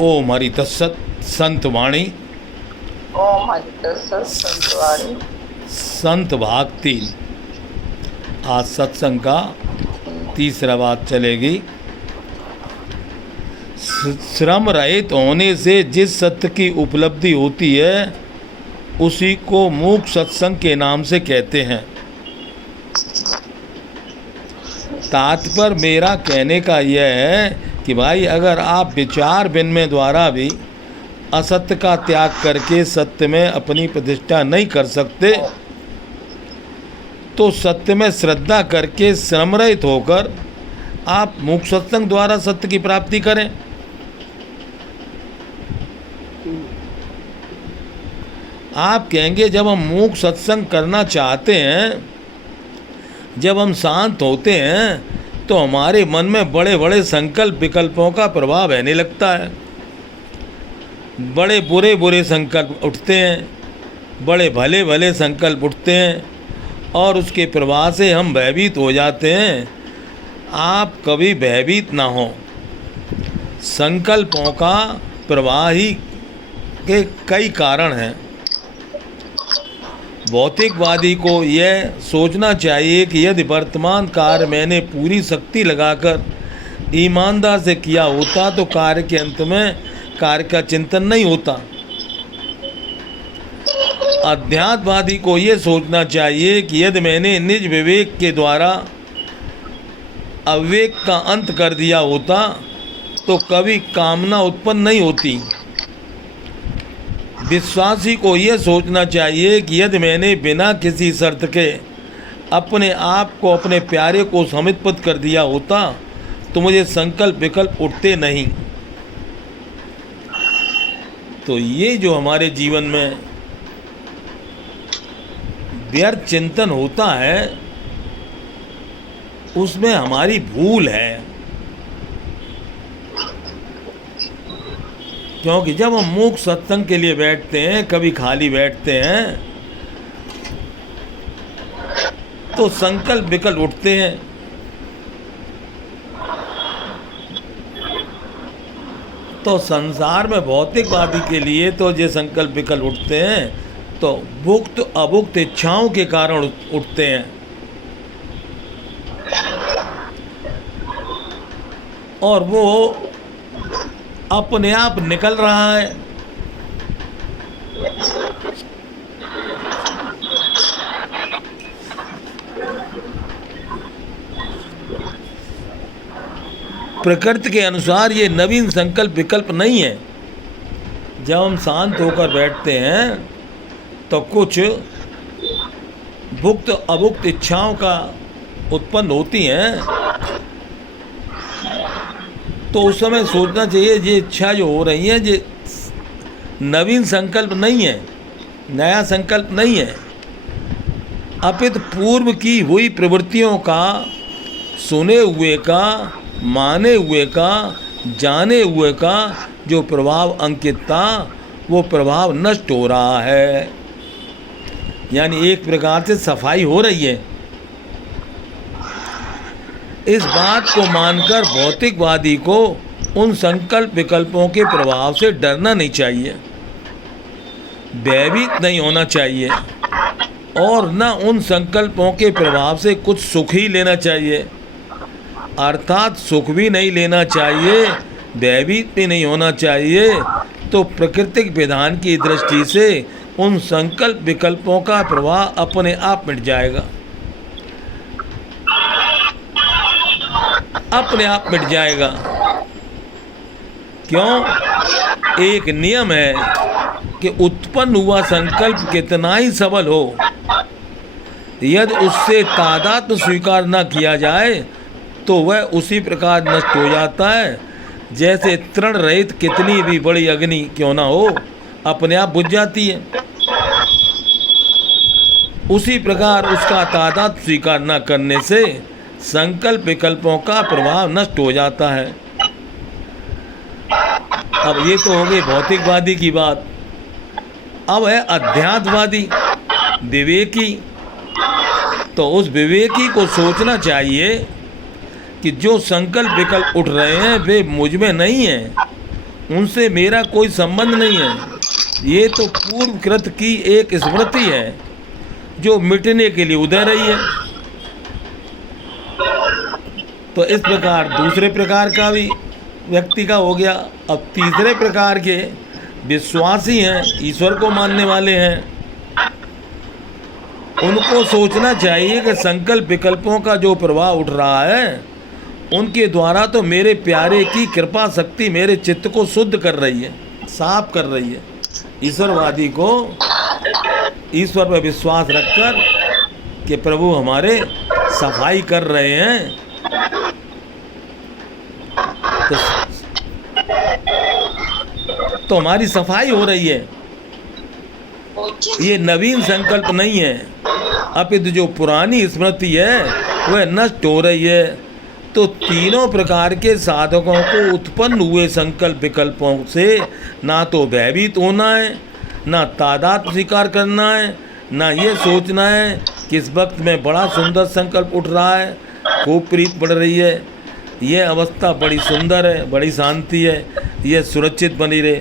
ओम हरि तत्सत संत वाणी। ओम हरि तत्सत संत वाणी। संत भाग 3। आज सत्संग का तीसरा बात चलेगी। श्रम रहित होने से जिस सत्य की उपलब्धि होती है उसी को मूक सत्संग के नाम से कहते हैं। तात्पर्य मेरा कहने का यह है कि भाई, अगर आप विचार विनिमय द्वारा भी असत्य का त्याग करके सत्य में अपनी प्रतिष्ठा नहीं कर सकते तो सत्य में श्रद्धा करके श्रमरहित होकर आप मूक सत्संग द्वारा सत्य की प्राप्ति करें। आप कहेंगे जब हम मूक सत्संग करना चाहते हैं, जब हम शांत होते हैं तो हमारे मन में बड़े बड़े संकल्प विकल्पों का प्रभाव रहने लगता है। बड़े बुरे बुरे संकल्प उठते हैं, बड़े भले भले संकल्प उठते हैं और उसके प्रभाव से हम भयभीत हो जाते हैं। आप कभी भयभीत ना हो। संकल्पों का प्रवाह ही के कई कारण हैं। भौतिकवादी को यह सोचना चाहिए कि यदि वर्तमान कार्य मैंने पूरी शक्ति लगाकर ईमानदार से किया होता तो कार्य के अंत में कार्य का चिंतन नहीं होता। अध्यात्मवादी को यह सोचना चाहिए कि यदि मैंने निज विवेक के द्वारा अविवेक का अंत कर दिया होता तो कभी कामना उत्पन्न नहीं होती। विश्वासी को यह सोचना चाहिए कि यदि मैंने बिना किसी शर्त के अपने आप को अपने प्यारे को समर्पित कर दिया होता तो मुझे संकल्प विकल्प उठते नहीं। तो ये जो हमारे जीवन में व्यर्थ चिंतन होता है उसमें हमारी भूल है। क्योंकि जब हम मूक सत्संग के लिए बैठते हैं, कभी खाली बैठते हैं तो संकल्प विकल्प उठते हैं। तो संसार में भौतिकवादी के लिए तो ये संकल्प विकल्प उठते हैं तो भुक्त अभुक्त इच्छाओं के कारण उठते हैं। और वो अपने आप निकल रहा है। प्रकृति के अनुसार ये नवीन संकल्प विकल्प नहीं है। जब हम शांत होकर बैठते हैं तो कुछ भुक्त अभुक्त इच्छाओं का उत्पन्न होती हैं तो उस समय सोचना चाहिए ये इच्छा जो हो रही है ये नवीन संकल्प नहीं है, नया संकल्प नहीं है, अपितु पूर्व की हुई प्रवृत्तियों का, सुने हुए का, माने हुए का, जाने हुए का जो प्रभाव अंकित था वो प्रभाव नष्ट हो रहा है। यानी एक प्रकार से सफाई हो रही है। इस बात को मानकर भौतिकवादी को उन संकल्प विकल्पों के प्रभाव से डरना नहीं चाहिए, भयभीत नहीं होना चाहिए और न उन संकल्पों के प्रभाव से कुछ सुख ही लेना चाहिए। अर्थात सुख भी नहीं लेना चाहिए, भयभीत भी नहीं होना चाहिए। तो प्राकृतिक विधान की दृष्टि से उन संकल्प विकल्पों का प्रभाव अपने आप मिट जाएगा, अपने आप मिट जाएगा। क्यों? एक नियम है कि उत्पन्न हुआ संकल्प कितना ही सबल हो, यदि उससे तादात्म्य स्वीकार न किया जाए तो वह उसी प्रकार नष्ट हो जाता है जैसे तृण रहित कितनी भी बड़ी अग्नि क्यों ना हो अपने आप बुझ जाती है। उसी प्रकार उसका तादात्म्य स्वीकार न करने से संकल्प विकल्पों का प्रभाव नष्ट हो जाता है। अब ये तो हो गई भौतिकवादी की बात। अब है अध्यात्मवादी, विवेकी। तो उस विवेकी को सोचना चाहिए कि जो संकल्प विकल्प उठ रहे हैं वे मुझ में नहीं हैं, उनसे मेरा कोई संबंध नहीं है। ये तो पूर्व कृत की एक स्मृति है जो मिटने के लिए उदय रही है। तो इस प्रकार दूसरे प्रकार का भी व्यक्ति का हो गया। अब तीसरे प्रकार के विश्वासी हैं, ईश्वर को मानने वाले हैं, उनको सोचना चाहिए कि संकल्प विकल्पों का जो प्रभाव उठ रहा है उनके द्वारा तो मेरे प्यारे की कृपा शक्ति मेरे चित्त को शुद्ध कर रही है, साफ कर रही है। ईश्वरवादी को ईश्वर पर विश्वास रखकर कि प्रभु हमारे सफाई कर रहे हैं, तो हमारी सफाई हो रही है। ये नवीन संकल्प नहीं है, अपितु जो पुरानी स्मृति है वह नष्ट हो रही है। तो तीनों प्रकार के साधकों को उत्पन्न हुए संकल्प विकल्पों से ना तो भयभीत होना है, ना तादाद स्वीकार करना है, ना ये सोचना है कि इस वक्त में बड़ा सुंदर संकल्प उठ रहा है, खूब प्रीत बढ़ रही है, ये अवस्था बड़ी सुंदर है, बड़ी शांति है, ये सुरक्षित बनी रहे।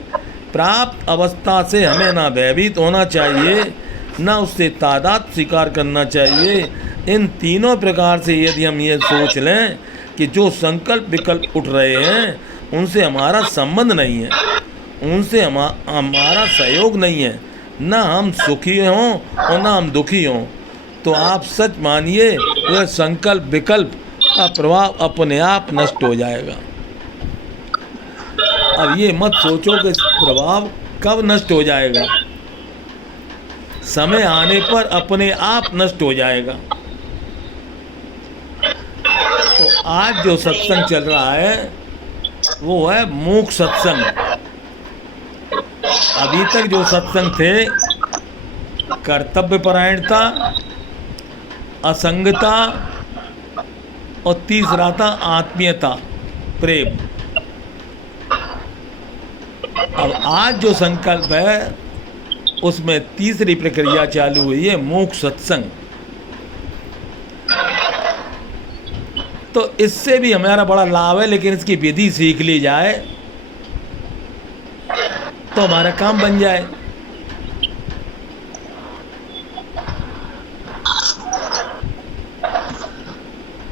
प्राप्त अवस्था से हमें ना भयभीत होना चाहिए, ना उससे तादाद स्वीकार करना चाहिए। इन तीनों प्रकार से यदि हम ये सोच लें कि जो संकल्प विकल्प उठ रहे हैं उनसे हमारा संबंध नहीं है, उनसे हमारा सहयोग नहीं है, ना हम सुखी हों और ना हम दुखी हों, तो आप सच मानिए वह संकल्प विकल्प का प्रभाव अपने आप नष्ट हो जाएगा। अब ये मत सोचो कि प्रभाव कब नष्ट हो जाएगा, समय आने पर अपने आप नष्ट हो जाएगा। तो आज जो सत्संग चल रहा है वो है मूक सत्संग। अभी तक जो सत्संग थे कर्तव्य परायणता, असंगता और तीसरा था आत्मीयता, प्रेम। अब आज जो संकल्प है उसमें तीसरी प्रक्रिया चालू हुई है, मूक सत्संग। तो इससे भी हमारा बड़ा लाभ है, लेकिन इसकी विधि सीख ली जाए तो हमारा काम बन जाए।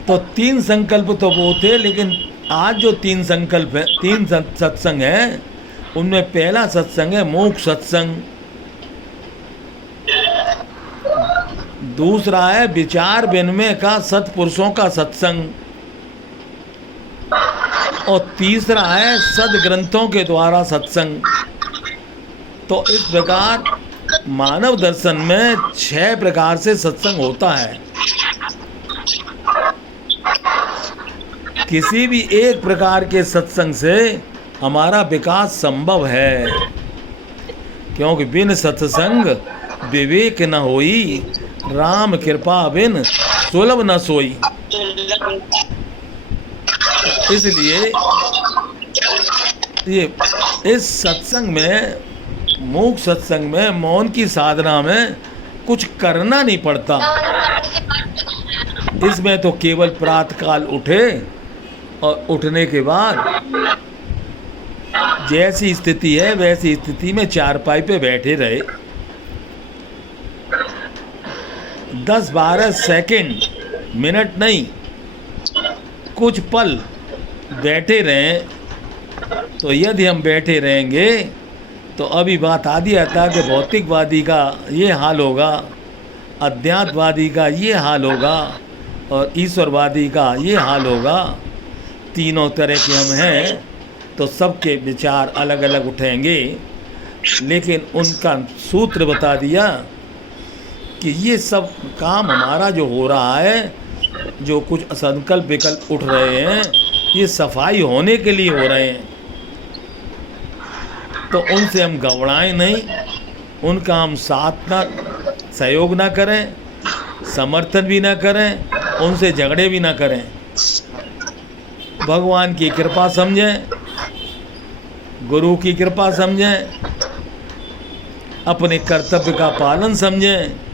तो तीन संकल्प तो वो थे, लेकिन आज जो तीन संकल्प है, तीन सत्संग हैं, उनमें पहला सत्संग है मूक सत्संग, दूसरा है विचार विनिमय का सत्पुरुषों का सत्संग, और तीसरा है सदग्रंथों के द्वारा सत्संग। तो इस प्रकार मानव दर्शन में 6 प्रकार से सत्संग होता है। किसी भी एक प्रकार के सत्संग से हमारा विकास संभव है, क्योंकि बिन सत्संग विवेक न होई, राम कृपा बिन सुलभ न सोई। इसलिए ये इस सत्संग में, मूक सत्संग में, मौन की साधना में कुछ करना नहीं पड़ता। इसमें तो केवल प्रातःकाल उठे और उठने के बाद जैसी स्थिति है वैसी स्थिति में चारपाई पे बैठे रहे, 10-12 सेकंड, मिनट नहीं, कुछ पल बैठे रहें। तो यदि हम बैठे रहेंगे तो अभी बात आदि आता कि भौतिकवादी का ये हाल होगा, अध्यात्मवादी का ये हाल होगा और ईश्वरवादी का ये हाल होगा। तीनों तरह के हम हैं, तो सबके विचार अलग अलग उठेंगे, लेकिन उनका सूत्र बता दिया कि ये सब काम हमारा जो हो रहा है, जो कुछ असंकल्प विकल्प उठ रहे हैं, ये सफाई होने के लिए हो रहे हैं। तो उनसे हम घबराएं नहीं, उनका हम साथ ना, सहयोग ना करें, समर्थन भी ना करें, उनसे झगड़े भी ना करें। भगवान की कृपा समझें, गुरु की कृपा समझें, अपने कर्तव्य का पालन समझें,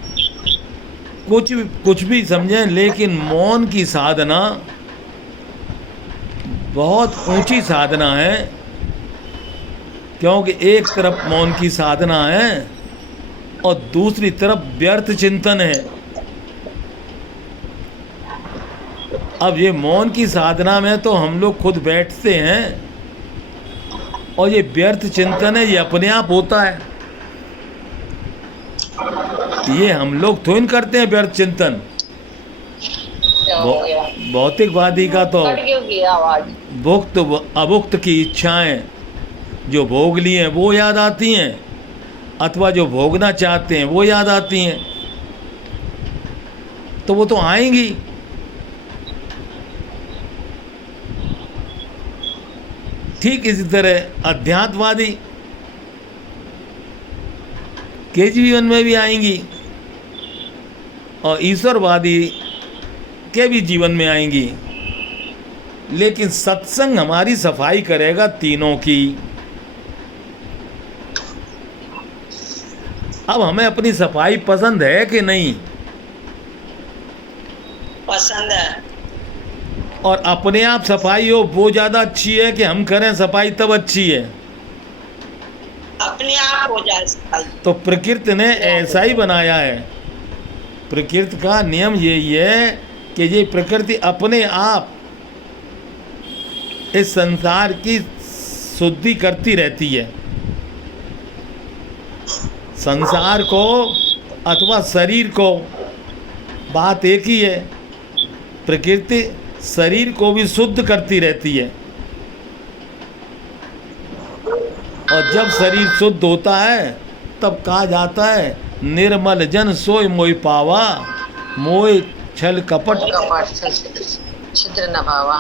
कुछ भी समझें, लेकिन मौन की साधना बहुत ऊंची साधना है। क्योंकि एक तरफ मौन की साधना है और दूसरी तरफ व्यर्थ चिंतन है। अब ये मौन की साधना में तो हम लोग खुद बैठते हैं और ये व्यर्थ चिंतन है, ये अपने आप होता है। ये हम लोग थोड़ी करते हैं व्यर्थ चिंतन। क्या हो गया? भौतिकवादी का तो कट क्यों गया आवाज? भुक्त अभुक्त की इच्छाएं जो भोग ली हैं वो याद आती हैं, अथवा जो भोगना चाहते हैं वो याद आती हैं। तो वो तो आएंगी। ठीक इसी तरह अध्यात्मवादी के जीवन में भी आएंगी और ईश्वरवादी के भी जीवन में आएंगी। लेकिन सत्संग हमारी सफाई करेगा तीनों की। अब हमें अपनी सफाई पसंद है कि नहीं? पसंद है। और अपने आप सफाई हो वो ज़्यादा अच्छी है कि हम करें सफाई तब अच्छी है? अपने आप हो जाए सफाई। तो प्रकृति ने ऐसा ही बनाया है। प्रकृति का नियम यही है कि ये प्रकृति अपने आप इस संसार की शुद्धि करती रहती है। संसार को अथवा शरीर को, बात एक ही है, प्रकृति शरीर को भी शुद्ध करती रहती है। और जब शरीर शुद्ध होता है तब कहा जाता है निर्मल जन सोय मोय पावा, मोय छल कपट छिद्र न भावा,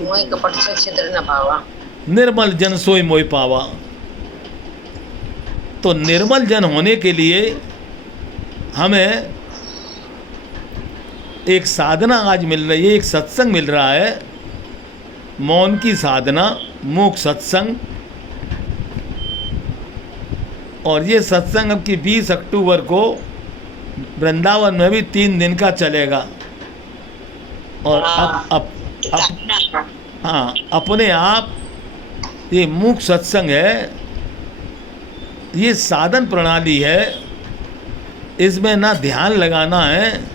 मोय कपट से छिद्र न भावा। निर्मल जन सोय मोय पावा। तो निर्मल जन होने के लिए हमें एक साधना आज मिल रही है, एक सत्संग मिल रहा है, मौन की साधना, मूक सत्संग। और ये सत्संग अब की 20 अक्टूबर को वृंदावन में भी 3 दिन का चलेगा। और अब हाँ, अपने आप ये मूक सत्संग है, ये साधन प्रणाली है। इसमें ना ध्यान लगाना है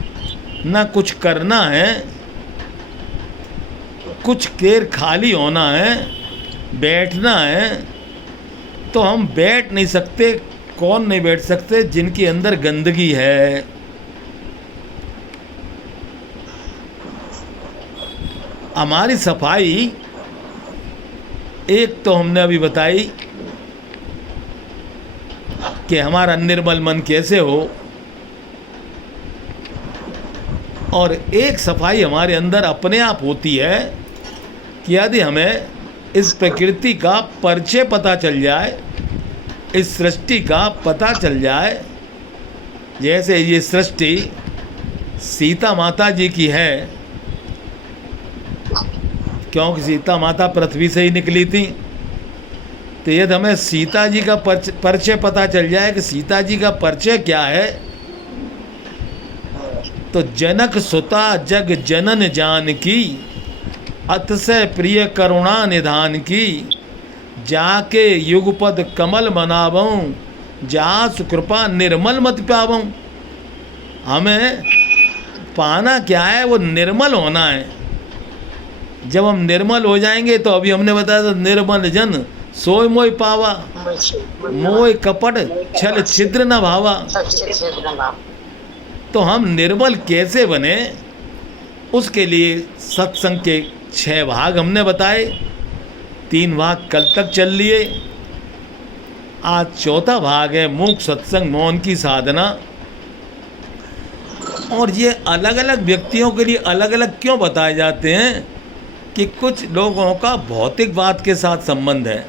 ना कुछ करना है, कुछ देर खाली होना है, बैठना है। तो हम बैठ नहीं सकते। कौन नहीं बैठ सकते? जिनके अंदर गंदगी है। हमारी सफाई एक तो हमने अभी बताई कि हमारा निर्मल मन कैसे हो, और एक सफाई हमारे अंदर अपने आप होती है कि यदि हमें इस प्रकृति का परिचय पता चल जाए, इस सृष्टि का पता चल जाए। जैसे ये सृष्टि सीता माता जी की है, क्योंकि सीता माता पृथ्वी से ही निकली थी। तो यदि हमें सीता जी का परिचय पता चल जाए कि सीता जी का परिचय क्या है, तो जनक सुता जग जनन जान की, अतिशय प्रिय करुणा निधान की, जाके युगपद कमल मनावऊँ, जास कृपा निर्मल मत पावऊँ। हमें पाना क्या है? वो निर्मल होना है। जब हम निर्मल हो जाएंगे तो अभी हमने बताया था निर्मल जन सोय मोय पावा, मोय कपट छल छिद्र न भावा। तो हम निर्मल कैसे बने, उसके लिए सत्संग के 6 भाग हमने बताए। 3 भाग कल तक चल लिए। आज 4था भाग है मूक सत्संग, मौन की साधना। और ये अलग अलग व्यक्तियों के लिए अलग अलग क्यों बताए जाते हैं कि कुछ लोगों का भौतिकवाद के साथ संबंध है,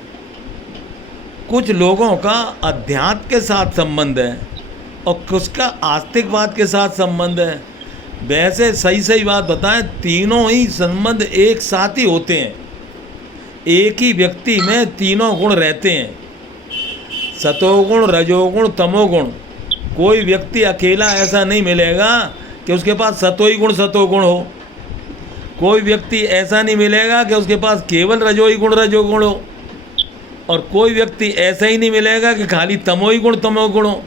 कुछ लोगों का अध्यात्म के साथ संबंध है और कुछ का आस्तिकवाद के साथ संबंध है। वैसे सही बात बताएं, तीनों ही संबंध एक साथ ही होते हैं। एक ही व्यक्ति में तीनों गुण रहते हैं, सतोगुण, रजोगुण, तमोगुण। कोई व्यक्ति अकेला ऐसा नहीं मिलेगा कि उसके पास सतोई गुण सतोगुण हो। कोई व्यक्ति ऐसा नहीं मिलेगा कि उसके पास केवल रजोई गुण रजोगुण हो। और कोई व्यक्ति ऐसा ही नहीं मिलेगा कि खाली तमोई गुण हो।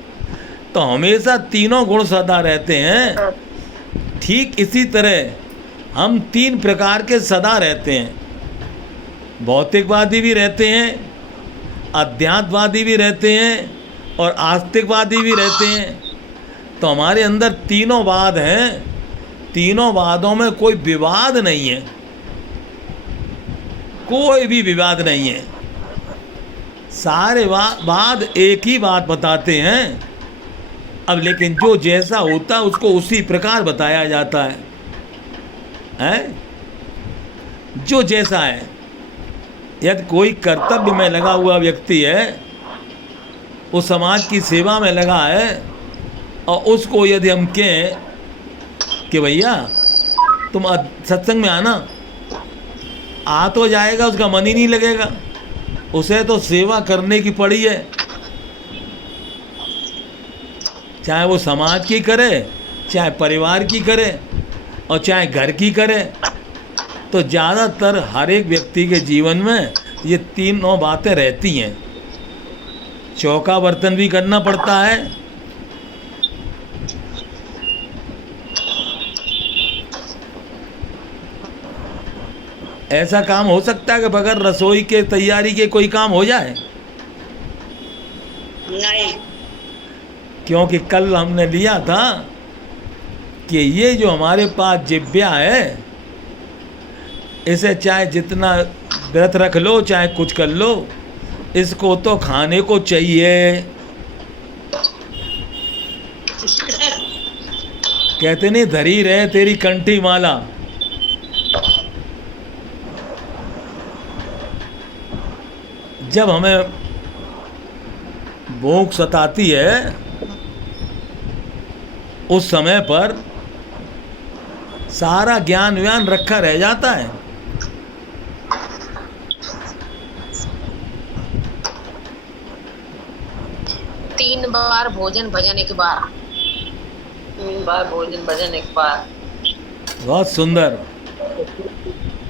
तो हमेशा तीनों गुण सदा रहते हैं। ठीक इसी तरह हम तीन प्रकार के सदा रहते हैं। भौतिकवादी भी रहते हैं, अध्यात्मवादी भी रहते हैं और आस्तिकवादी भी रहते हैं। तो हमारे अंदर तीनों वाद हैं। तीनों वादों में कोई विवाद नहीं है, कोई भी विवाद नहीं है। सारे वाद एक ही बात बताते हैं। अब लेकिन जो जैसा होता है उसको उसी प्रकार बताया जाता है? जो जैसा है। यदि कोई कर्तव्य में लगा हुआ व्यक्ति है, वो समाज की सेवा में लगा है, और उसको यदि हम कहें कि भैया तुम सत्संग में आना, आ तो जाएगा, उसका मन ही नहीं लगेगा। उसे तो सेवा करने की पड़ी है, चाहे वो समाज की करे, चाहे परिवार की करे और चाहे घर की करे। तो ज़्यादातर हर एक व्यक्ति के जीवन में ये तीनों बातें रहती हैं। चौका बर्तन भी करना पड़ता है, ऐसा काम हो सकता है कि बगैर रसोई के तैयारी के कोई काम हो जाए? नहीं। क्योंकि कल हमने लिया था कि ये जो हमारे पास जिब्या है, इसे चाहे जितना व्रत रख लो, चाहे कुछ कर लो, इसको तो खाने को चाहिए। कहते नहीं, धरी रहे तेरी कंठी माला। जब हमें भूख सताती है, उस समय पर सारा ज्ञान व्यान रखा रह जाता है। तीन बार भोजन भजन एक बार। 3 बार भोजन भजन एक बार। बहुत सुंदर।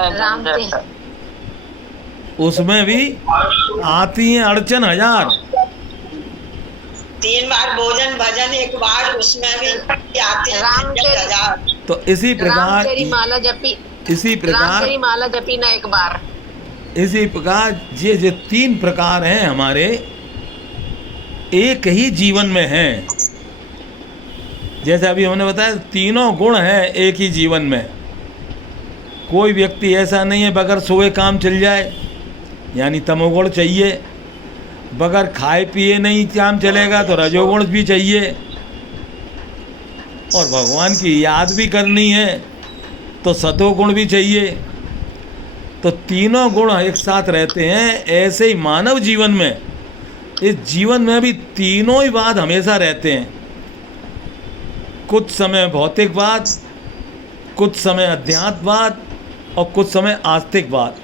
राम से उसमें भी आती हैं अड़चन हजार। 3 बार भोजन भजन एक बार, उसमें भी आते हैं राम तेरी- 10,000। तो इसी राम प्रकार तेरी माला जपी, इसी राम प्रकार तेरी माला जपी ना एक बार। इसी प्रकार ये तीन प्रकार हैं हमारे, एक ही जीवन में हैं। जैसे अभी हमने बताया, तीनों गुण हैं एक ही जीवन में। कोई व्यक्ति ऐसा नहीं है बगैर सोए काम चल जाए, यानी तमोगुण चाहिए। बगैर खाए पिए नहीं काम चलेगा, तो रजोगुण भी चाहिए। और भगवान की याद भी करनी है तो सतोगुण भी चाहिए। तो तीनों गुण एक साथ रहते हैं। ऐसे ही मानव जीवन में, इस जीवन में भी तीनों ही वाद हमेशा रहते हैं। कुछ समय भौतिकवाद, कुछ समय अध्यात्मवाद और कुछ समय आस्तिकवाद।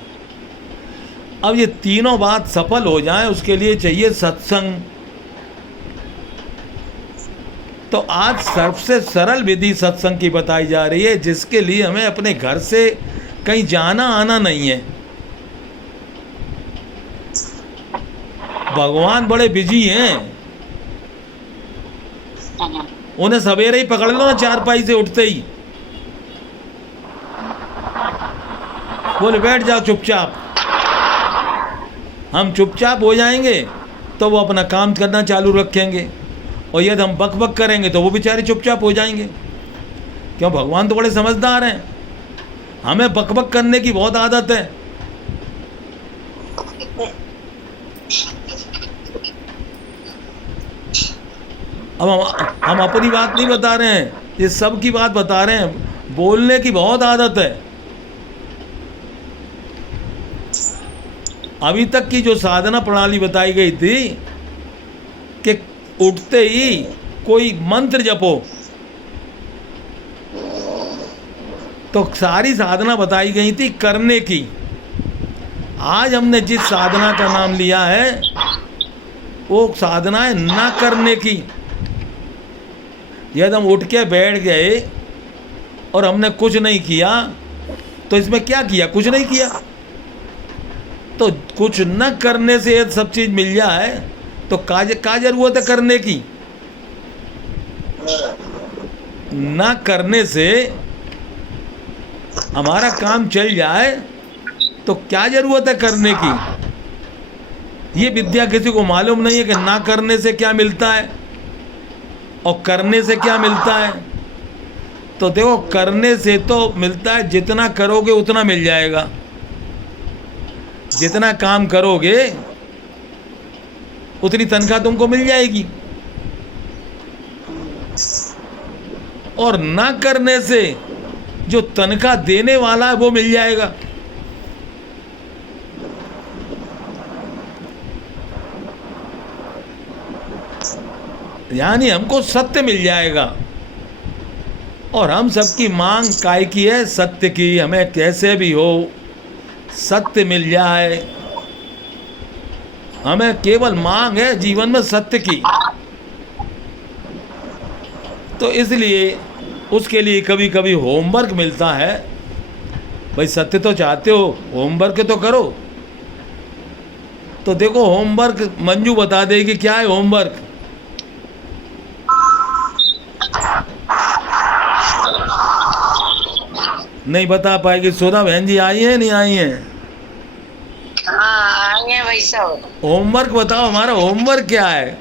अब ये तीनों बात सफल हो जाए, उसके लिए चाहिए सत्संग। तो आज सबसे सरल विधि सत्संग की बताई जा रही है, जिसके लिए हमें अपने घर से कहीं जाना आना नहीं है। भगवान बड़े बिजी हैं, उन्हें सवेरे ही पकड़ लो ना, चारपाई से उठते ही बोले बैठ जाओ चुपचाप। हम चुपचाप हो जाएंगे तो वो अपना काम करना चालू रखेंगे, और यदि हम बक बक करेंगे तो वो बेचारे चुपचाप हो जाएंगे। क्यों? भगवान तो बड़े समझदार हैं। हमें बक बक करने की बहुत आदत है। अब हम अपनी बात नहीं बता रहे हैं, ये सब की बात बता रहे हैं। बोलने की बहुत आदत है। अभी तक की जो साधना प्रणाली बताई गई थी कि उठते ही कोई मंत्र जपो, तो सारी साधना बताई गई थी करने की। आज हमने जिस साधना का नाम लिया है वो साधना है ना करने की। यदि हम उठ के बैठ गए और हमने कुछ नहीं किया, तो इसमें क्या किया? कुछ नहीं किया। तो कुछ न करने से ये सब चीज़ मिल जाए तो का जरूरत है करने की? ना करने से हमारा काम चल जाए तो क्या जरूरत है करने की? ये विद्या किसी को मालूम नहीं है कि ना करने से क्या मिलता है और करने से क्या मिलता है। तो देखो, करने से तो मिलता है जितना करोगे उतना मिल जाएगा, जितना काम करोगे उतनी तनख्वाह तुमको मिल जाएगी। और ना करने से जो तनख्वाह देने वाला है वो मिल जाएगा। यानी हमको सत्य मिल जाएगा। और हम सबकी मांग काय की है? सत्य की। हमें कैसे भी हो सत्य मिल जाए, हमें केवल मांग है जीवन में सत्य की। तो इसलिए उसके लिए कभी कभी होमवर्क मिलता है। भाई सत्य तो चाहते हो, होमवर्क तो करो। तो देखो, होमवर्क मंजू बता देगी क्या है होमवर्क। नहीं बता पाएगी। सुधा बहन जी आई हैं नहीं आई हैं? हाँ आगे भाई साहब। होमवर्क बताओ, हमारा होमवर्क क्या है?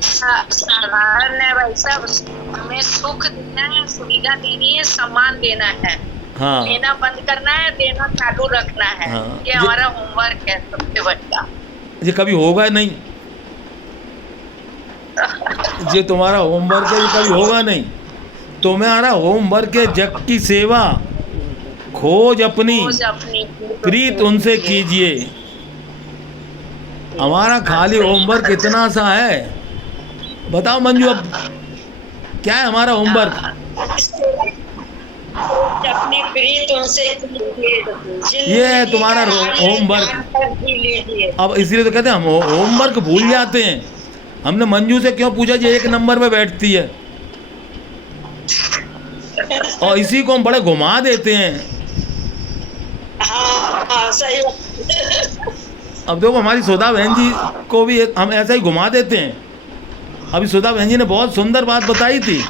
साधारण है भाई साहब, हमें सुख देना है, सुविधा देनी है, सम्मान देना है। हाँ देना बंद करना है, देना चालू रखना है। हाँ। ये हमारा होमवर्क है सबसे बड़ा। ये कभी होगा नहीं। ये तुम्हारा होमवर्क है, ये कभी होगा नहीं। तुम्हारा होमवर्क है जग की सेवा, खोज अपनी रोज अपनी प्रीत उनसे कीजिए। हमारा खाली होमवर्क इतना सा है। बताओ मंजू, अब क्या है हमारा होमवर्क? अपनी प्रीत उनसे ये है तुम्हारा होमवर्क। अब इसलिए तो कहते हैं हम होमवर्क भूल जाते हैं। हमने मंजू से क्यों पूछा जी एक नंबर पे बैठती है, और इसी को हम बड़े घुमा देते हैं। हाँ सही। अब देखो, हमारी सुधा बहन जी को भी हम ऐसा ही घुमा देते हैं। अभी सुधा बहन जी ने बहुत सुंदर बात बताई थी,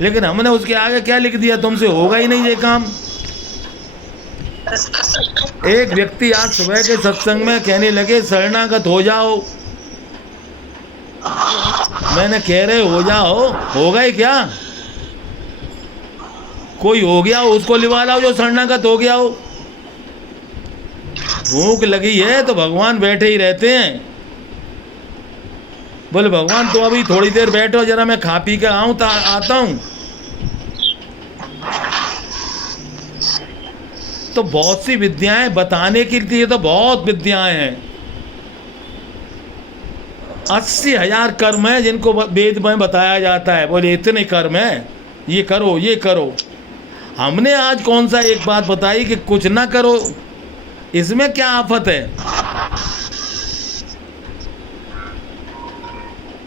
लेकिन हमने उसके आगे क्या लिख दिया, तुमसे होगा ही नहीं ये काम। एक व्यक्ति आज सुबह के सत्संग में कहने लगे शरणागत हो जाओ। मैंने कह रहे हो जाओ, होगा ही क्या? कोई हो गया हो उसको लिवा लाओ जो शरणागत हो गया हो। भूख लगी है तो भगवान बैठे ही रहते हैं। बोले भगवान तो अभी थोड़ी देर बैठो जरा, मैं खा पी के आऊं आता हूं। तो बहुत सी विद्याएं बताने के लिए, तो बहुत विद्याएं हैं। 80,000 कर्म है जिनको वेद में बताया जाता है। बोले इतने कर्म है, ये करो ये करो। हमने आज कौन सा एक बात बताई कि कुछ ना करो, इसमें क्या आफत है?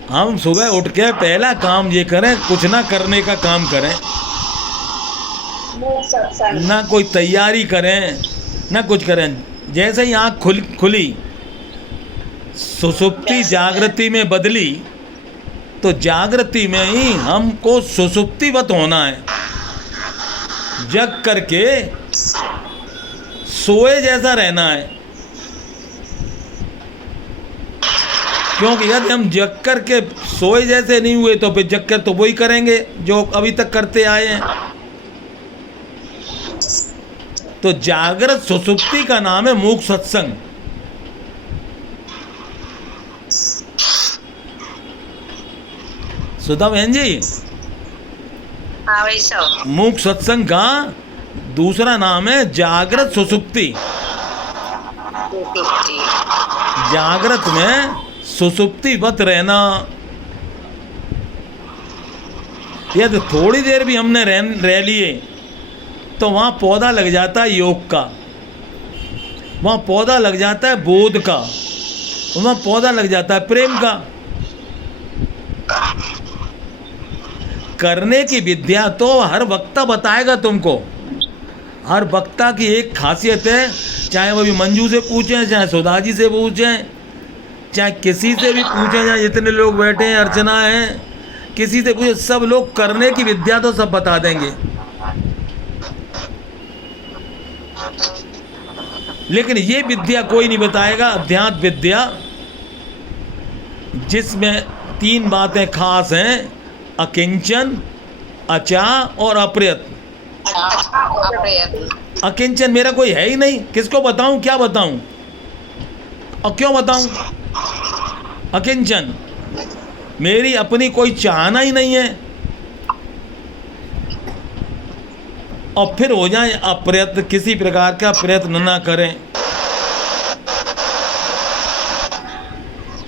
हम सुबह उठ के पहला काम ये करें, कुछ ना करने का काम करें। ना कोई तैयारी करें, ना कुछ करें। जैसे ही आँख खुली, सुसुप्ति जागृति में बदली, तो जागृति में ही हमको सुसुप्तिवत होना है। जग करके सोए जैसा रहना है। क्योंकि यदि हम जग करके सोए जैसे नहीं हुए तो फिर जग कर तो वही करेंगे जो अभी तक करते आए हैं। तो जागृत सुसुप्ति का नाम है मूक सत्संग। सुधा बहन जी, हाँ भाई साहब। मूक सत्संग का दूसरा नाम है जागृत सुसुप्ति। जागृत में सुसुप्तिवत रहना। यदि थोड़ी देर भी हमने रह लिए तो वहाँ पौधा लग जाता है योग का, वहाँ पौधा लग जाता है बोध का, वहाँ पौधा लग जाता है प्रेम का। करने की विद्या तो हर वक्ता बताएगा तुमको। हर वक्ता की एक खासियत है, चाहे वो भी मंजू से पूछें, चाहे सुधा जी से पूछें, चाहे किसी से भी पूछें, चाहे जितने लोग बैठे हैं, अर्चना हैं, किसी से पूछे, सब लोग करने की विद्या तो सब बता देंगे, लेकिन ये विद्या कोई नहीं बताएगा, अध्यात्म विद्या, जिसमें 3 बातें खास हैं, अकिंचन, अचा और अप्रयत्न। अकिंचन मेरा कोई है ही नहीं, किसको बताऊं, क्या बताऊं और क्यों बताऊं? अकिंचन, मेरी अपनी कोई चाहना ही नहीं है। और फिर हो जाए अप्रयत्न, किसी प्रकार का प्रयत्न ना करें।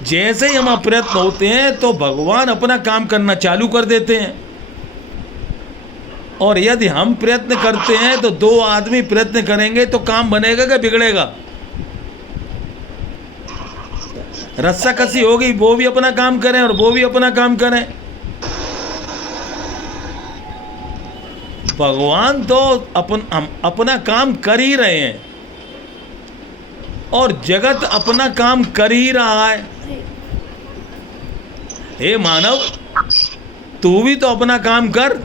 जैसे ही हम अप्रयत्न होते हैं तो भगवान अपना काम करना चालू कर देते हैं। और यदि हम प्रयत्न करते हैं तो 2 आदमी प्रयत्न करेंगे तो काम बनेगा क्या बिगड़ेगा? रस्सा कसी होगी, वो भी अपना काम करें और वो भी अपना काम करें। भगवान तो अपना काम कर ही रहे हैं और जगत अपना काम कर ही रहा है। हे मानव, तू भी तो अपना काम कर।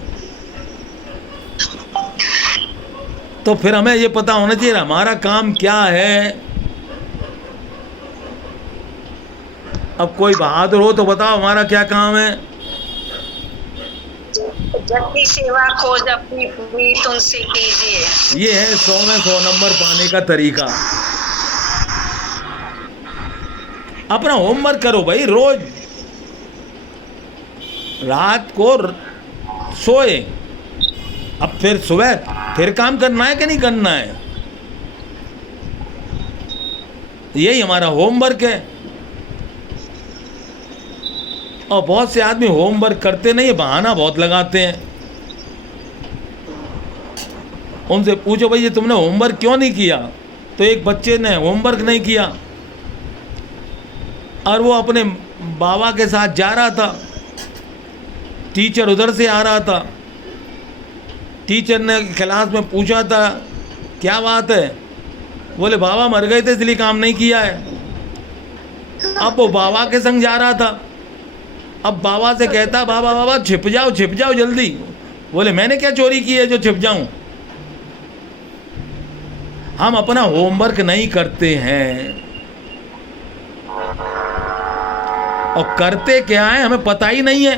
तो फिर हमें ये पता होना चाहिए हमारा काम क्या है। अब कोई बहादुर हो तो बताओ हमारा क्या काम है? जब की सेवा खोज अपनी पूरी तुमसे कीजिए। ये है 100 में 100 नंबर पाने का तरीका। अपना होमवर्क करो भाई, रोज रात को सोए, अब फिर सुबह फिर काम करना है कि नहीं करना है, यही हमारा होमवर्क है। और बहुत से आदमी होमवर्क करते नहीं, बहाना बहुत लगाते हैं। उनसे पूछो भाई ये तुमने होमवर्क क्यों नहीं किया, तो एक बच्चे ने होमवर्क नहीं किया और वो अपने बाबा के साथ जा रहा था, टीचर उधर से आ रहा था। टीचर ने क्लास में पूछा था क्या बात है, बोले बाबा मर गए थे इसलिए काम नहीं किया है। अब वो बाबा के संग जा रहा था, अब बाबा से कहता बाबा बाबा छिप जाओ जल्दी। बोले मैंने क्या चोरी की है जो छिप जाऊं। हम अपना होमवर्क नहीं करते हैं और करते क्या है हमें पता ही नहीं है।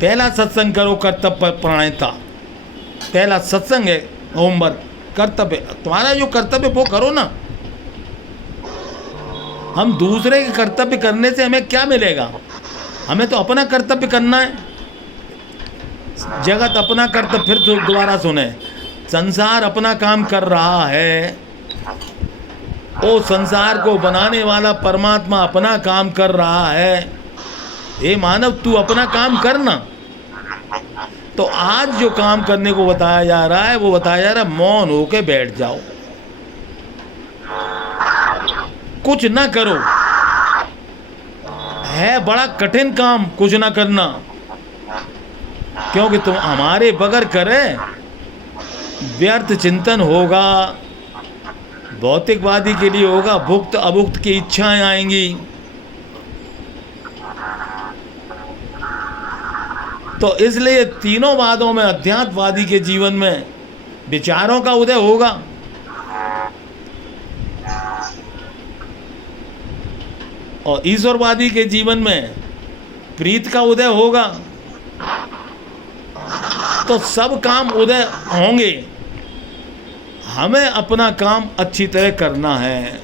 पहला सत्संग करो कर्तव्य परायणता, पहला सत्संग है होमवर्क, कर्तव्य। तुम्हारा जो कर्तव्य वो करो ना। हम दूसरे के कर्तव्य करने से हमें क्या मिलेगा? हमें तो अपना कर्तव्य करना है। जगत अपना कर्तव्य, फिर दोबारा सुने, संसार अपना काम कर रहा है, वो संसार को बनाने वाला परमात्मा अपना काम कर रहा है। हे मानव तू अपना काम करना। तो आज जो काम करने को बताया जा रहा है वो बताया जा रहा है मौन होके बैठ जाओ, कुछ ना करो। है बड़ा कठिन काम कुछ ना करना, क्योंकि तुम हमारे बगैर करे व्यर्थ चिंतन होगा, भौतिकवादी के लिए होगा, भुक्त अभुक्त की इच्छाएं आएंगी। तो इसलिए तीनों वादों में अध्यात्मवादी के जीवन में विचारों का उदय होगा और ईश्वरवादी के जीवन में प्रीत का उदय होगा। तो सब काम उदय होंगे, हमें अपना काम अच्छी तरह करना है।